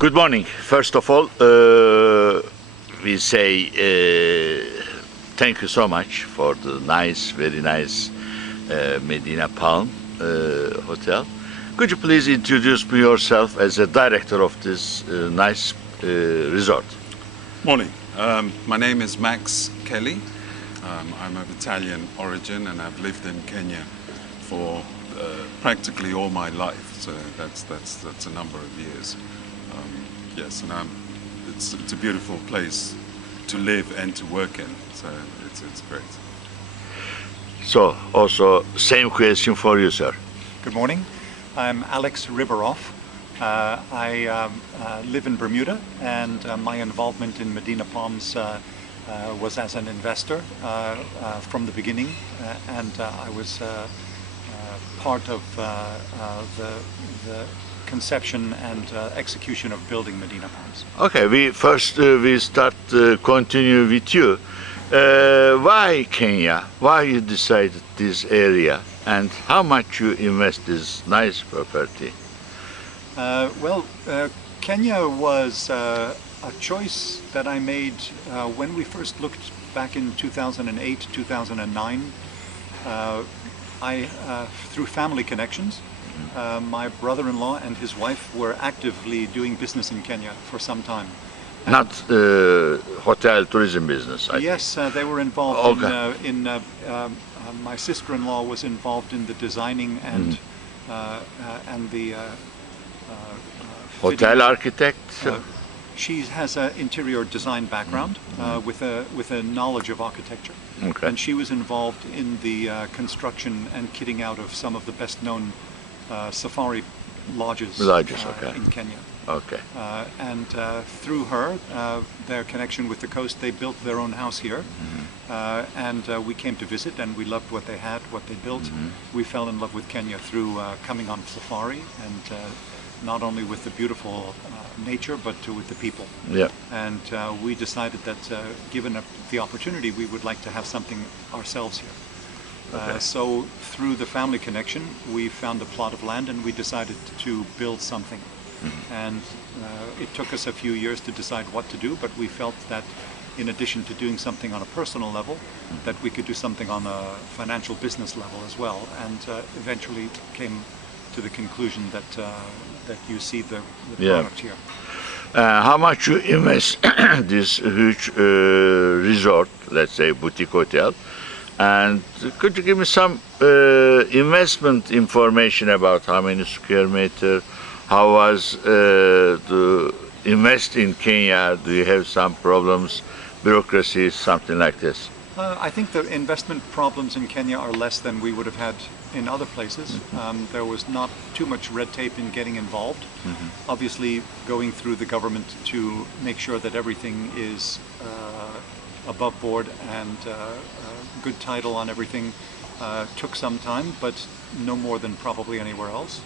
Good morning. First of all, we say thank you so much for the nice, very nice Medina Palm hotel. Could you please introduce me yourself as a director of this nice resort? Morning. My name is Max Kelly. I'm of Italian origin and I've lived in Kenya for practically all my life. So that's a number of years. Yes, and it's a beautiful place to live and to work in. So it's great. So also same question for you, sir. Good morning. I'm Alex Riberoff. I live in Bermuda, and my involvement in Medina Palms was as an investor from the beginning, and I was part of the conception and execution of building Medina Palms. Okay, we continue with you. Why Kenya? Why you decided this area, and how much you invest this nice property? Kenya was a choice that I made when we first looked back in 2008, 2009. Through family connections, my brother-in-law and his wife were actively doing business in Kenya for some time. Not hotel tourism business, I Yes, they were involved my sister-in-law was involved in the designing and the hotel architect. She has an interior design background with a knowledge of architecture, and she was involved in the construction and kitting out of some of the best-known safari lodges in Kenya. Okay. And through her, their connection with the coast, they built their own house here, and we came to visit, and we loved what they had, what they built. We fell in love with Kenya through coming on safari, and not only with the beautiful nature, but with the people. Yeah. And we decided that given the opportunity, we would like to have something ourselves here. So through the family connection, we found a plot of land and we decided to build something. And it took us a few years to decide what to do, but we felt that in addition to doing something on a personal level, that we could do something on a financial business level as well, and eventually came to the conclusion that you see the product here. How much you invest this huge resort, let's say boutique hotel, and could you give me some investment information about how many square meter, how was to invest in Kenya? Do you have some problems, bureaucracy, something like this? I think the investment problems in Kenya are less than we would have had in other places. There was not too much red tape in getting involved. Obviously, going through the government to make sure that everything is above board and good title on everything took some time, but no more than probably anywhere else.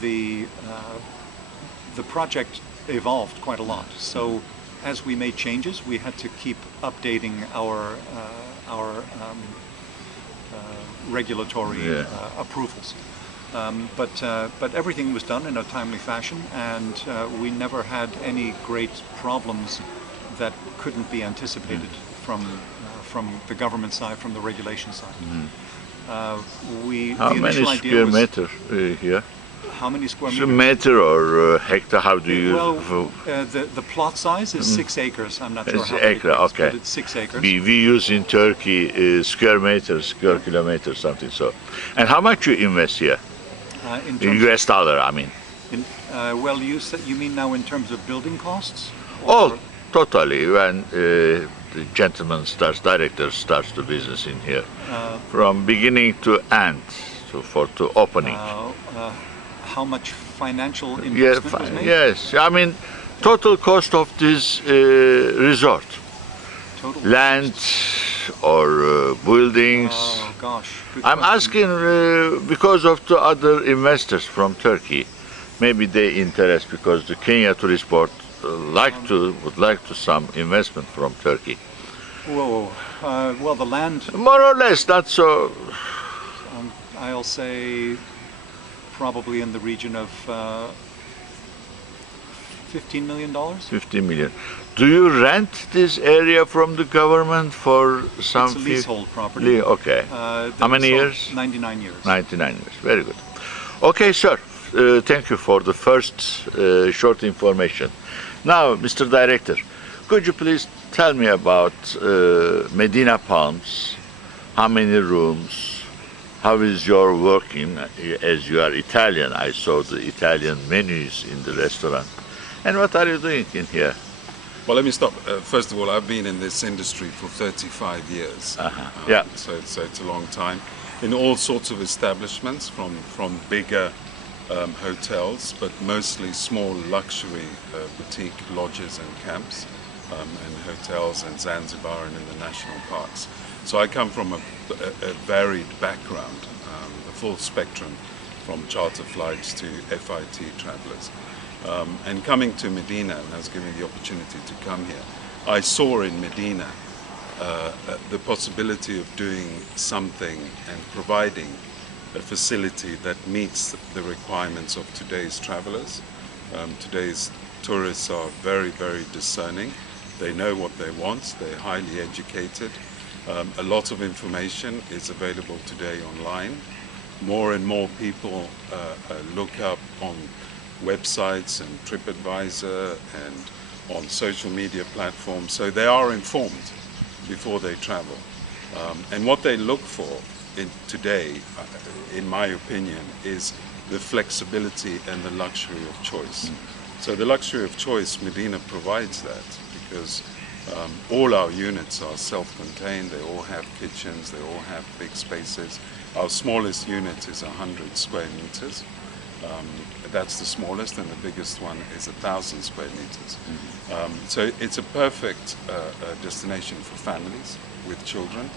The project evolved quite a lot. So as we made changes, we had to keep updating our regulatory approvals. But everything was done in a timely fashion, and we never had any great problems that couldn't be anticipated from the government side, from the regulation side. How many square meters here? How many square meters? Meter or hectare? How do you? Well, the plot size is 6 acres. I'm not sure how big it is, but it's 6 acres. We use in Turkey square meters, square kilometers, something so. And how much you invest here? In US dollar, I mean. Well, you mean now in terms of building costs? Oh, totally. When the gentleman director starts the business in here, from beginning to end, to opening. How much financial investment was made? Yes, I mean, total cost of this resort. Total land or buildings. Oh gosh. I'm asking because of the other investors from Turkey. Maybe they interest because the Kenya Tourist Board would like to some investment from Turkey. Whoa. Well, the land. More or less, not so. I'll say probably in the region of $15 million. 15 million. Do you rent this area from the government for some? It's a leasehold property. Okay. How many years? 99 years. 99 years. Very good. Okay, sir. Thank you for the first short information. Now, Mr. Director, could you please tell me about Medina Palms? How many rooms? How is your working? As you are Italian, I saw the Italian menus in the restaurant. And what are you doing in here? Well, let me stop. First of all, I've been in this industry for 35 years. Yeah. So it's a long time. In all sorts of establishments, from bigger hotels, but mostly small luxury boutique lodges and camps, and hotels in Zanzibar and in the national parks. So I come from a varied background, a full spectrum, from charter flights to FIT travelers. And coming to Medina, and I was given the opportunity to come here, I saw in Medina the possibility of doing something and providing a facility that meets the requirements of today's travelers. Today's tourists are very, very discerning. They know what they want, they're highly educated. A lot of information is available today online. More and more people look up on websites and TripAdvisor and on social media platforms, so they are informed before they travel. And what they look for today, in my opinion, is the flexibility and the luxury of choice. So the luxury of choice, Medina provides that, because all our units are self-contained, they all have kitchens, they all have big spaces. Our smallest unit is 100 square meters. That's the smallest, and the biggest one is 1,000 square meters. So it's a perfect destination for families with children,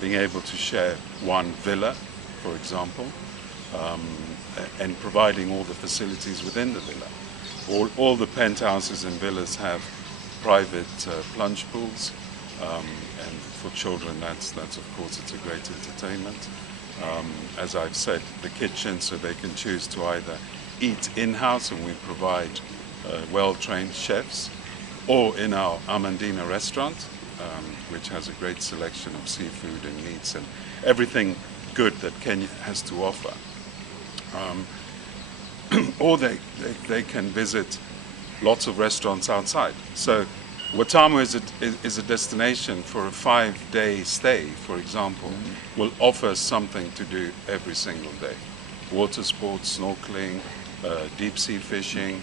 being able to share one villa, for example, and providing all the facilities within the villa. All the penthouses and villas have private plunge pools, and for children that's of course it's a great entertainment. As I've said, the kitchen, so they can choose to either eat in-house, and we provide well-trained chefs, or in our Amandina restaurant, which has a great selection of seafood and meats and everything good that Kenya has to offer. Or they can visit lots of restaurants outside. So Watamu is a destination for a 5-day stay, for example, will offer something to do every single day. Water sports, snorkeling, deep sea fishing,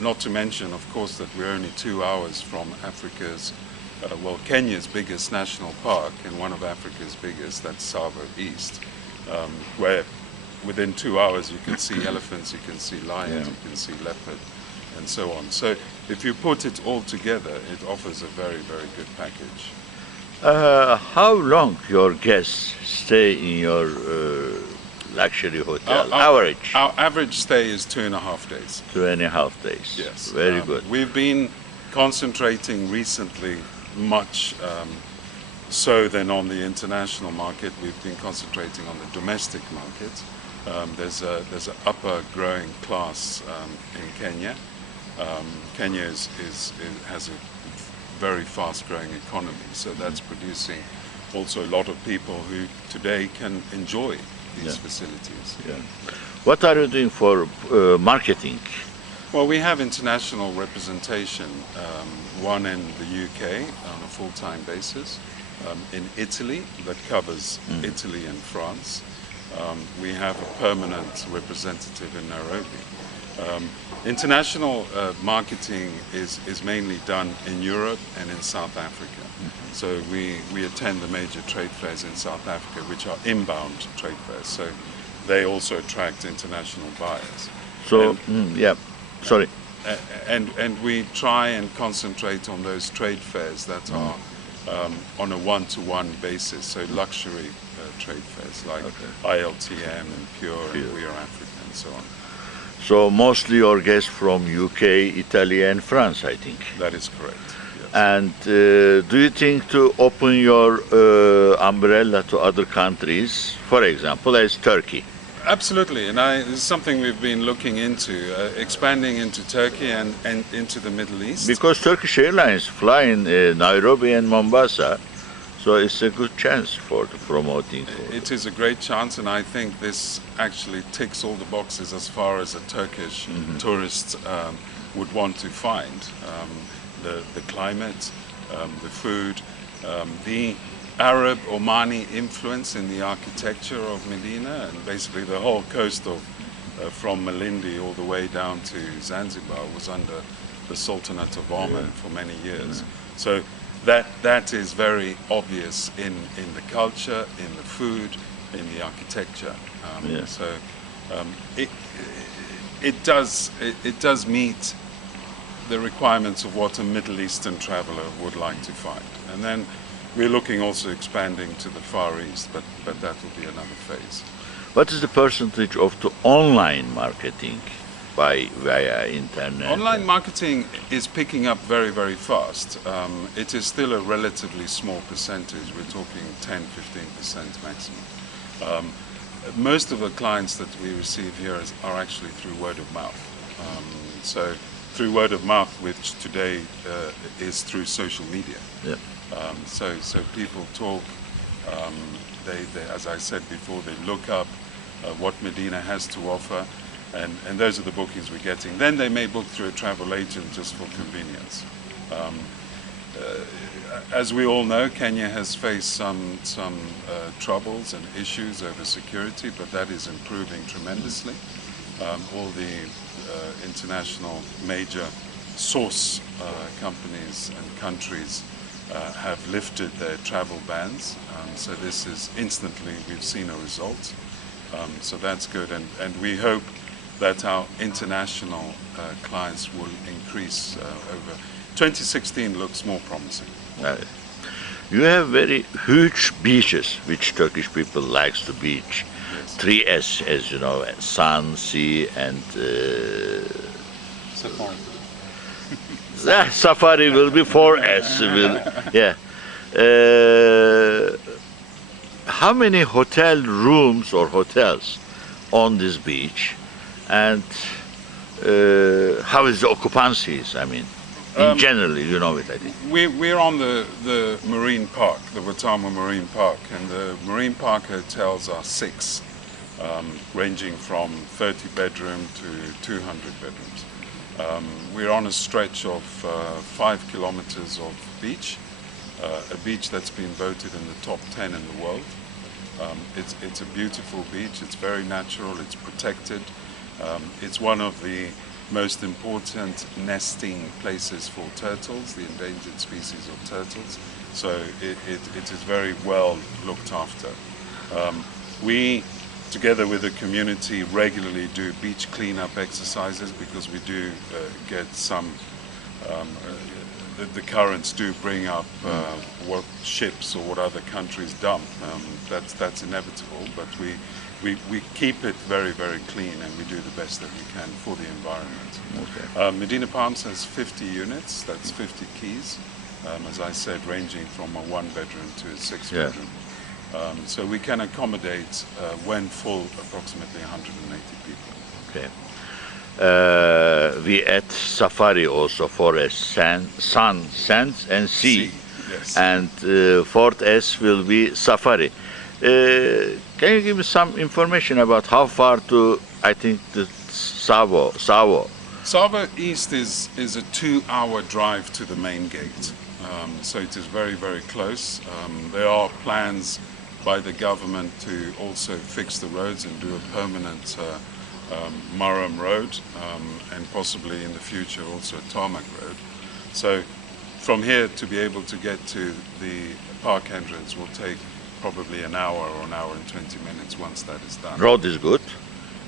not to mention, of course, that we're only 2 hours from Africa's, Kenya's biggest national park, and one of Africa's biggest, that's Tsavo East, where within 2 hours you can see elephants, you can see lions, you can see leopard, and so on. So if you put it all together, it offers a very, very good package. How long your guests stay in your luxury hotel? Average? Our average stay is 2.5 days. 2.5 days. Yes. Very good. We've been concentrating recently much so than on the international market. We've been concentrating on the domestic market. There's an upper growing class in Kenya. Kenya has a very fast growing economy, so that's producing also a lot of people who today can enjoy these facilities. Yeah. What are you doing for marketing? Well, we have international representation, one in the UK on a full-time basis, in Italy that covers Italy and France. We have a permanent representative in Nairobi. International marketing is mainly done in Europe and in South Africa. So we attend the major trade fairs in South Africa, which are inbound trade fairs. So they also attract international buyers. So, sorry. And we try and concentrate on those trade fairs that are on a one-to-one basis, so luxury trade fairs like ILTM and Pure and We Are Africa and so on. So mostly your guests from UK, Italy and France, I think. That is correct. Yes. And do you think to open your umbrella to other countries, for example, as Turkey? Absolutely, and it's something we've been looking into, expanding into Turkey and into the Middle East. Because Turkish Airlines fly in Nairobi and Mombasa, so it's a good chance for the promoting. It is a great chance, and I think this actually ticks all the boxes as far as a Turkish tourist would want to find. The climate, the food, the Arab Omani influence in the architecture of Medina, and basically the whole coast of from Malindi all the way down to Zanzibar was under the Sultanate of Oman for many years. So that is very obvious in the culture, in the food, in the architecture. So it does meet the requirements of what a Middle Eastern traveler would like to find. And then we're looking also expanding to the Far East, but that will be another phase. What is the percentage of the online marketing via internet? Online marketing is picking up very, very fast. It is still a relatively small percentage. We're talking 10-15% maximum. Most of the clients that we receive here are actually through word of mouth. So through word of mouth, which today is through social media. Yeah. So people talk, they, as I said before, they look up what Medina has to offer, and those are the bookings we're getting. Then they may book through a travel agent just for convenience. As we all know, Kenya has faced some troubles and issues over security, but that is improving tremendously. All the international major source companies and countries have lifted their travel bans, so this is instantly, we've seen a result, so that's good, and we hope that our international clients will increase over. 2016 looks more promising. You have very huge beaches, which Turkish people likes to beach. Yes. 3S, as you know, sun, sea, and Safari. Safari will be 4S. Yeah. How many hotel rooms or hotels on this beach, and how is the occupancies? I mean, in generally, you know it, I think. We're on the marine park, the Watamu Marine Park, and the marine park hotels are 6, ranging from 30 bedroom to 200 bedrooms. We're on a stretch of 5 kilometers of beach, a beach that's been voted in the top 10 in the world. It's a beautiful beach, it's very natural, it's protected. It's one of the most important nesting places for turtles, the endangered species of turtles. So it is very well looked after. We, together with the community, regularly do beach cleanup exercises because we do get some, the currents do bring up what ships or what other countries dump. That's inevitable, but we keep it very, very clean, and we do the best that we can for the environment. Okay. Medina Palms has 50 units, that's 50 keys, as I said, ranging from a 1-bedroom to a 6-bedroom. So we can accommodate, when full, approximately 180 people. Okay. We at Safari also for a sun, sands, and sea. Yes. And 4S will be Safari. Can you give me some information about how far to, I think, the Savo? Savo East is a 2-hour drive to the main gate. So it is very, very close. There are plans by the government to also fix the roads and do a permanent Murram road, and possibly in the future also a tarmac road. So from here to be able to get to the park entrance will take probably an hour or an hour and 20 minutes once that is done. Road is good.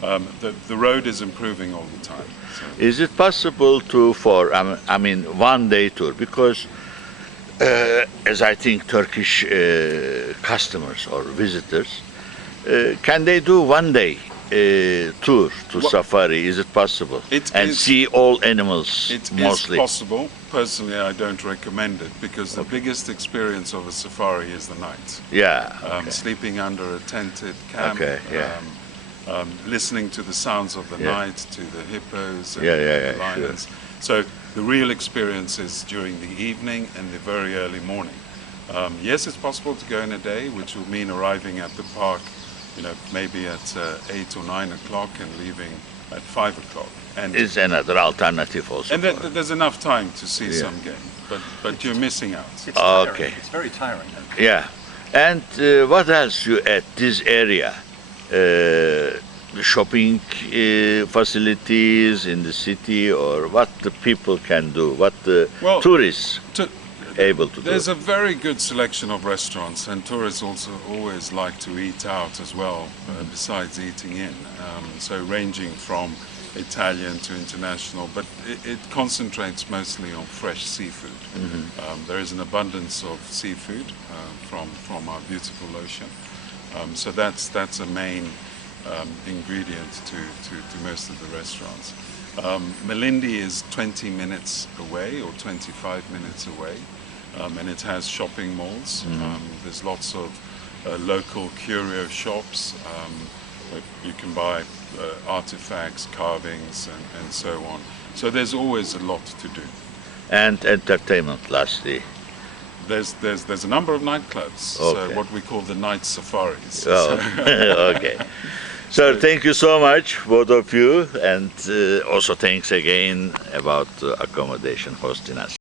The road is improving all the time. So. Is it possible to, for, I mean, one-day tour? Because as I think Turkish customers or visitors, can they do one-day tour to Safari? Is it possible? See all animals mostly? It is possible. Personally, I don't recommend it because the biggest experience of a safari is the night. Yeah. Okay. Sleeping under a tented camp. Okay, yeah. listening to the sounds of the Yeah. night, to the hippos and Yeah, the sure. lions. So the real experience is during the evening and the very early morning. Yes, it's possible to go in a day, which will mean arriving at the park, maybe at 8 or 9 o'clock and leaving at 5 o'clock. And Is another alternative also. there's enough time to see Yeah. some game, but you're missing out. It's tiring. Okay. It's very tiring. Yeah. And what else you at this area? Shopping facilities in the city, or what the people can do, what the Well, tourists To- able to do? There's a very good selection of restaurants, and tourists also always like to eat out as well, besides eating in. So ranging from Italian to international, but it concentrates mostly on fresh seafood. There is an abundance of seafood from our beautiful ocean. So that's a main ingredient to most of the restaurants. Malindi is 20 minutes away or 25 minutes away, and it has shopping malls. There's lots of local curio shops. You can buy artifacts, carvings, and so on. So there's always a lot to do. And entertainment, lastly. There's a number of nightclubs, Okay. so what we call the night safaris. Oh, okay. So thank you so much, both of you, and also thanks again about accommodation hosting us.